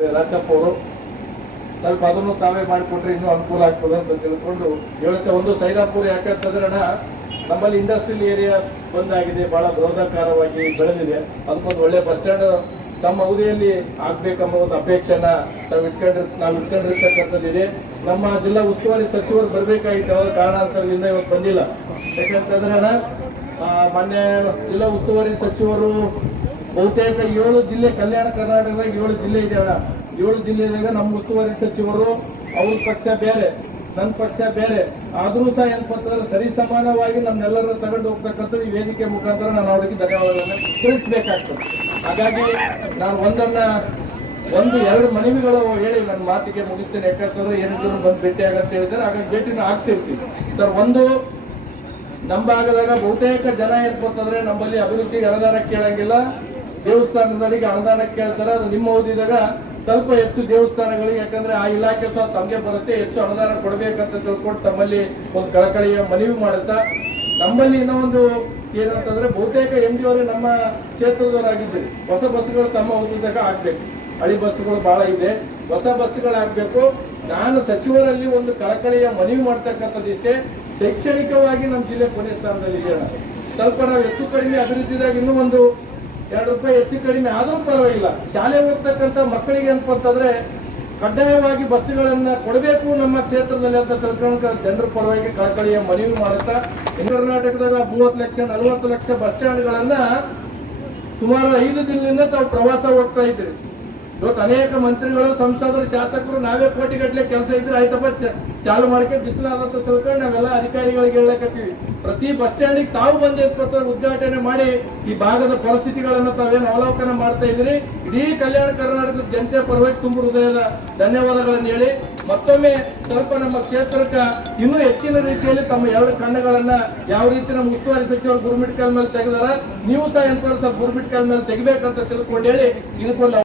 ರಾಜಪ್ಪ ಅವರು ಸ್ವಲ್ಪ ಅದನ್ನು ತಾವೇ ಮಾಡಿಕೊಟ್ರೆ ಇನ್ನೂ ಅನುಕೂಲ ಆಗ್ತದೆ ಅಂತ ತಿಳ್ಕೊಂಡು ಹೇಳುತ್ತೆ. ಒಂದು ಸೈದಾಪುರ ಯಾಕಂತಂದ್ರೆ ನಮ್ಮಲ್ಲಿ ಇಂಡಸ್ಟ್ರಿಯಲ್ ಏರಿಯಾ ಬಂದಾಗಿದೆ, ಬಹಳ ಬೃಹದಾಕಾರವಾಗಿ ಬೆಳೆದಿದೆ. ಅದಕ್ಕೊಂದು ಒಳ್ಳೆ ಬಸ್ ಸ್ಟ್ಯಾಂಡ್ ತಮ್ಮ ಅವಧಿಯಲ್ಲಿ ಆಗ್ಬೇಕೆಂಬ ಒಂದು ಅಪೇಕ್ಷೆನ ನಾವು ಇಟ್ಕೊಂಡಿರ್, ನಾವು ಇಟ್ಕೊಂಡಿರ್ತಕ್ಕಂಥದ್ದಿದೆ. ನಮ್ಮ ಜಿಲ್ಲಾ ಉಸ್ತುವಾರಿ ಸಚಿವರು ಬರಬೇಕಾಗಿತ್ತು ಅವರ ಕಾರಣಾಂತರದಿಂದ ಇವತ್ತು ಬಂದಿಲ್ಲ. ಯಾಕಂತಂದ್ರೆ ಮೊನ್ನೆ ಜಿಲ್ಲಾ ಉಸ್ತುವಾರಿ ಸಚಿವರು ಬಹುತೇಕ ಏಳು ಜಿಲ್ಲೆ ಕಲ್ಯಾಣ ಕರ್ನಾಟಕದಾಗ ಏಳು ಜಿಲ್ಲೆ ಇದೆ ಅಣ್ಣ ಏಳು ಜಿಲ್ಲೆದಾಗ ನಮ್ಮ ಉಸ್ತುವಾರಿ ಸಚಿವರು, ಅವ್ರ ಪಕ್ಷ ಬೇರೆ ನನ್ನ ಪಕ್ಷ ಬೇರೆ. ಆದ್ರೂ ಸಹ ಏನ್ ಅಂತಂದ್ರೆ ಸರಿ ಸಮಾನವಾಗಿ ನಮ್ನೆಲ್ಲರೂ ತಗೊಂಡು ಹೋಗ್ತಕ್ಕಂಥ ಈ ವೇದಿಕೆ ಮುಖಾಂತರ ನಾನು ಅವರಿಗೆ ಧನ್ಯವಾದಗಳನ್ನು ತಿಳಿಸ್ಬೇಕಾಗ್ತದೆ. ಹಾಗಾಗಿ ನಾನು ಒಂದನ್ನ, ಒಂದು ಎರಡು ಮನವಿಗಳು ಹೇಳಿ ನನ್ನ ಮಾತಿಗೆ ಮುಗಿಸ್ತೇನೆ. ಯಾಕಂತಂದ್ರೆ ಏನಿದ್ರು ಬಂದು ಭೇಟಿ ಆಗಂತ ಹೇಳಿದ್ರೆ ಹಾಗಾಗಿ ಭೇಟಿನ ಆಗ್ತಿರ್ತೀವಿ. ಸರ್, ಒಂದು ನಮ್ಮ ಭಾಗದಾಗ ಬಹುತೇಕ ಜನ ಏನ್ಕೊತಂದ್ರೆ ನಮ್ಮಲ್ಲಿ ಅಭಿವೃದ್ಧಿಗೆ ಅನುದಾನ ಕೇಳಂಗಿಲ್ಲ. ದೇವಸ್ಥಾನದವರಿಗೆ ಅನುದಾನ ಕೇಳ್ತಾರೆ, ಅದು ನಿಮ್ಮ ಓದಿದಾಗ ಸ್ವಲ್ಪ ಹೆಚ್ಚು ದೇವಸ್ಥಾನಗಳಿಗೆ, ಯಾಕಂದ್ರೆ ಆ ಇಲಾಖೆ ಸಹ ತಮಗೆ ಬರುತ್ತೆ, ಹೆಚ್ಚು ಅನುದಾನ ಕೊಡಬೇಕಂತ ತಿಳ್ಕೊಂಡು ತಮ್ಮಲ್ಲಿ ಒಂದು ಕಳಕಳಿಯ ಮನವಿ ಮಾಡುತ್ತಾ, ನಮ್ಮಲ್ಲಿ ಇನ್ನೂ ಒಂದು ಏನಂತಂದ್ರೆ ಬಹುತೇಕ ಎಂ ಡಿ ಅವರು ನಮ್ಮ ಕ್ಷೇತ್ರದವರಾಗಿದ್ದೀರಿ. ಹೊಸ ಬಸ್ಗಳು ತಮ್ಮ ಓದಿದಾಗ ಆಗ್ಬೇಕು. ಹಳಿ ಬಸ್ಗಳು ಬಹಳ ಇದೆ. ಹೊಸ ಬಸ್ಗಳು ಆಗ್ಬೇಕು. ನಾನು ಸಚಿವರಲ್ಲಿ ಒಂದು ಕಳಕಳಿಯ ಮನವಿ ಮಾಡ್ತಕ್ಕಂಥದ್ದು ಇಷ್ಟೇ. ಶೈಕ್ಷಣಿಕವಾಗಿ ನಮ್ಮ ಜಿಲ್ಲೆ ಕೊನೆ ಸ್ಥಾನದಲ್ಲಿ ಸ್ವಲ್ಪ ನಾವು ಹೆಚ್ಚು ಕಡಿಮೆ ಅಭಿವೃದ್ಧಿದಾಗ ಇನ್ನೂ ಒಂದು ಎರಡು ರೂಪಾಯಿ ಹೆಚ್ಚು ಕಡಿಮೆ ಆದರೂ ಪರವಾಗಿಲ್ಲ. ಶಾಲೆ ಹೋಗ್ತಕ್ಕಂಥ ಮಕ್ಕಳಿಗೆ ಅಂತ ಅಂತಂದ್ರೆ ಕಡ್ಡಾಯವಾಗಿ ಬಸ್ಸುಗಳನ್ನು ಕೊಡಬೇಕು ನಮ್ಮ ಕ್ಷೇತ್ರದಲ್ಲಿ ಅಂತ ತಿಳ್ಕೊಂಡು ಜನರ ಪರವಾಗಿ ಕಳಕಳಿಯ ಮನವಿ ಮಾಡುತ್ತಾ, ಕರ್ನಾಟಕದಾಗ ಮೂವತ್ತು ಲಕ್ಷ, ನಲವತ್ತು ಲಕ್ಷ ಬಸ್ ಸ್ಟ್ಯಾಂಡ್ಗಳನ್ನು ಸುಮಾರು ಐದು ದಿನದಿಂದ ತಾವು ಪ್ರವಾಸ ಹೋಗ್ತಾ ಇದ್ರಿ ಇವತ್ತು ಅನೇಕ ಮಂತ್ರಿಗಳು, ಸಂಸದರು, ಶಾಸಕರು ನಾವೇ ಕೋಟಿಗಟ್ಟಲೆ ಕೆಲಸ ಇದ್ರೆ ಆಯ್ತಪ್ಪ ಚಾಲು ಮಾಡ್ಕೊಂಡು ಬಿಸಿಲಾದಂತ ತಿಳ್ಕೊಂಡು ನಾವೆಲ್ಲ ಅಧಿಕಾರಿಗಳಿಗೆ ಹೇಳಕತ್ತೀವಿ. ಪ್ರತಿ ಬಸ್ ಸ್ಟ್ಯಾಂಡಿಗೆ ತಾವು ಬಂದು ಉದ್ಘಾಟನೆ ಮಾಡಿ ಈ ಭಾಗದ ಪರಿಸ್ಥಿತಿಗಳನ್ನು ತಾವೇನು ಅವಲೋಕನ ಮಾಡ್ತಾ ಇದ್ದೀರಿ? ಇಡೀ ಕಲ್ಯಾಣ ಕರ್ನಾಟಕದ ಜನತೆ ಪರವಾಗಿ ತುಂಬ ಹೃದಯದ ಧನ್ಯವಾದಗಳನ್ನು ಹೇಳಿ, ಮತ್ತೊಮ್ಮೆ ಸ್ವಲ್ಪ ನಮ್ಮ ಕ್ಷೇತ್ರಕ್ಕೆ ಇನ್ನೂ ಹೆಚ್ಚಿನ ರೀತಿಯಲ್ಲಿ ತಮ್ಮ ಎರಡು ಕಣ್ಣುಗಳನ್ನ ಯಾವ ರೀತಿ ನಮ್ಮ ಉಸ್ತುವಾರಿ ಸಚಿವರು ಗುರುಮಿಟ್ಕಲ್ ಮೇಲೆ ತೆಗೆದಾರ, ನೀವು ಸಹ ಸ್ವಲ್ಪ ಗುರುಮಿಟ್ಕಲ್ ಮೇಲೆ ತೆಗಿಬೇಕಂತ ತಿಳ್ಕೊಂಡು ಹೇಳಿ ಇದಕ್ಕೊಂದು